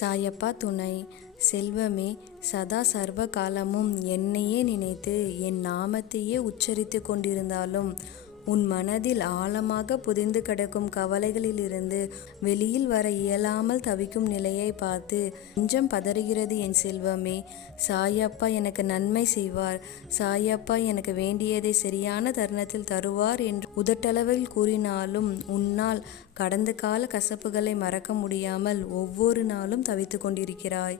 சாயப்பா துணை. செல்வமே சதா சர்வ காலமும் என்னையே நினைத்து என் நாமத்தையே உச்சரித்து கொண்டிருந்தாலும் உன் மனதில் ஆழமாக புதைந்து கிடக்கும் கவலைகளிலிருந்து வெளியில் வர இயலாமல் தவிக்கும் நிலையை பார்த்து கொஞ்சம் பதறுகிறது என் செல்வமே. சாயப்பா எனக்கு நன்மை செய்வார். சாயப்பா எனக்கு வேண்டியதை சரியான தருணத்தில் தருவார் என்று உதட்டளவில் கூறினாலும் உன்னால் கடந்த கால கசப்புகளை மறக்க முடியாமல் ஒவ்வொரு நாளும் தவித்து கொண்டிருக்கிறாய்.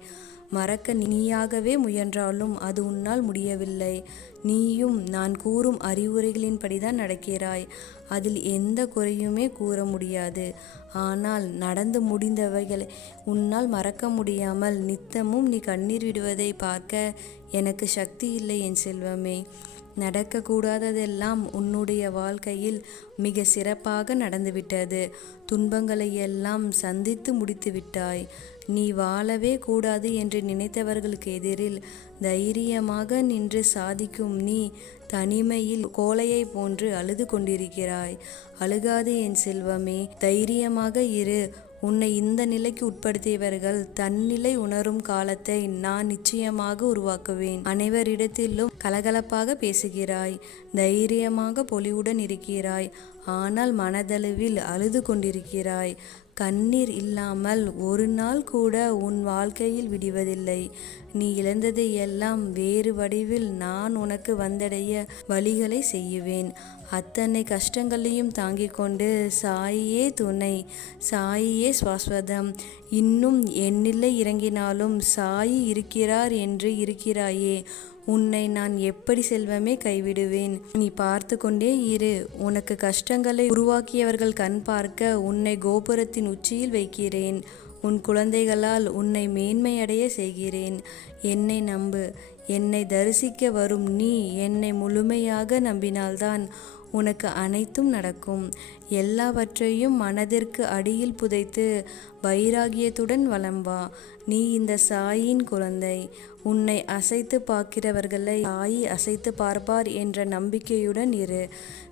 மறக்க நீயாகவே முயன்றாலும் அது உன்னால் முடியவில்லை. நீயும் நான் கூறும் அறிவுரைகளின்படிதான் நடக்கிறாய். அதில் எந்த குறையுமே கூற முடியாது. ஆனால் நடந்து முடிந்தவைகளை உன்னால் மறக்க முடியாமல் நித்தமும் நீ கண்ணீர் விடுவதை பார்க்க எனக்கு சக்தி இல்லை என் செல்வமே. நடக்கக்கூடாததெல்லாம் உன்னுடைய வாழ்க்கையில் மிக சிறப்பாக நடந்துவிட்டது. துன்பங்களை எல்லாம் சந்தித்து முடித்து விட்டாய் நீ வாழவே கூடாது என்று நினைத்தவர்களுக்கு எதிரில் தைரியமாக நின்று சாதிக்கும் நீ தனிமையில் கோலையை போன்று அழுது கொண்டிருக்கிறாய். அழுகாது என் செல்வமே தைரியமாக இரு. உன்னை இந்த நிலைக்கு உட்படுத்தியவர்கள் தன்னிலை உணரும் காலத்தை நான் நிச்சயமாக உருவாக்குவேன். அனைவரிடத்திலும் கலகலப்பாக பேசுகிறாய் தைரியமாக பொலிவுடன் இருக்கிறாய். ஆனால் மனதளவில் அழுது கொண்டிருக்கிறாய். கண்ணீர் இல்லாமல் ஒரு நாள் கூட உன் வாழ்க்கையில் விடுவதில்லை. நீ இழந்ததை எல்லாம் வேறு வடிவில் நான் உனக்கு வந்தடைய வழிகளை செய்யுவேன் அத்தனை கஷ்டங்களையும் தாங்கிக் கொண்டு சாயியே துணை சாயியே சுவாஸ்வதம் இன்னும் என்னில்லை இறங்கினாலும் சாயி இருக்கிறார் என்று இருக்கிறாயே. உன்னை நான் எப்படி செல்வமே கைவிடுவேன். நீ பார்த்து கொண்டே இரு. உனக்கு கஷ்டங்களை உருவாக்கியவர்கள் கண் பார்க்க உன்னை கோபுரத்தின் உச்சியில் வைக்கிறேன். உன் குழந்தைகளால் உன்னை மேன்மையடைய செய்கிறேன். என்னை நம்பு. என்னை தரிசிக்க வரும் நீ என்னை முழுமையாக நம்பினால்தான் உனக்கு அனைத்தும் நடக்கும். எல்லாவற்றையும் மனதிற்கு அடியில் புதைத்து வைராகியத்துடன் வலம் வா. நீ இந்த சாயின் குழந்தை உன்னை அசைத்து பார்க்கிறவர்களை சாயி அசைத்து பார்ப்பார் என்ற நம்பிக்கையுடன் இரு.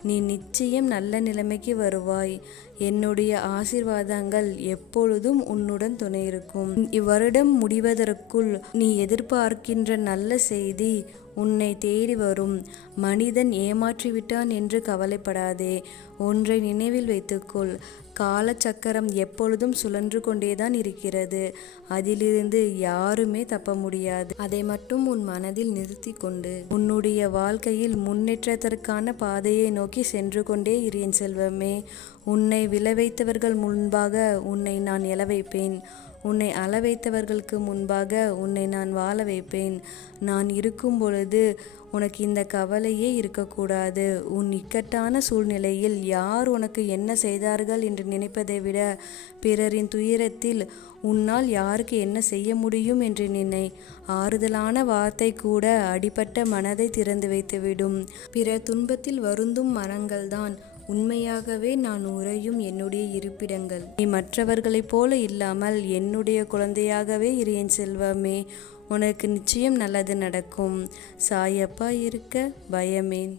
நீ நிச்சயம் நல்ல நிலைமைக்கு வருவாய். என்னுடைய ஆசிர்வாதங்கள் எப்பொழுதும் உன்னுடன் துணை இருக்கும் இவ்வருடம் முடிவதற்குள் நீ எதிர்பார்க்கின்ற நல்ல செய்தி உன்னை தேடி வரும். மனிதன் ஏமாற்றிவிட்டான் என்று கவலைப்படாதே. ஒன்றை நினைவில் வைத்துக்கொள். காலச்சக்கரம் எப்பொழுதும் சுழன்று கொண்டேதான் இருக்கிறது. அதிலிருந்து யாருமே தப்ப முடியாது. அதை மட்டும் உன் மனதில் நிறுத்தி கொண்டு உன்னுடைய வாழ்க்கையில் முன்னேற்றத்திற்கான பாதையை நோக்கி சென்று கொண்டே இரு என் செல்வமே. உன்னை விளைவைத்தவர்கள் முன்பாக உன்னை நான் எழ வைப்பேன். உன்னை அள வைத்தவர்களுக்கு முன்பாக உன்னை நான் வாழ வைப்பேன். நான் இருக்கும் பொழுது உனக்கு இந்த கவலையே இருக்கக்கூடாது. உன் இக்கட்டான சூழ்நிலையில் யார் உனக்கு என்ன செய்தார்கள் என்று நினைப்பதை விட பிறரின் துயரத்தில் உன்னால் யாருக்கு என்ன செய்ய முடியும் என்று நினை. ஆறுதலான வார்த்தை கூட அடிபட்ட மனதை திறந்து வைத்துவிடும். பிற துன்பத்தில் வருந்தும் மரங்கள்தான். உண்மையாகவே நான் உறையும் என்னுடைய இருப்பிடங்கள். நீ மற்றவர்களைப் போல இல்லாமல் என்னுடைய குழந்தையாகவே இரு என் செல்வமே உனக்கு நிச்சயம் நல்லது நடக்கும். சாயப்பா இருக்க பயமேன்.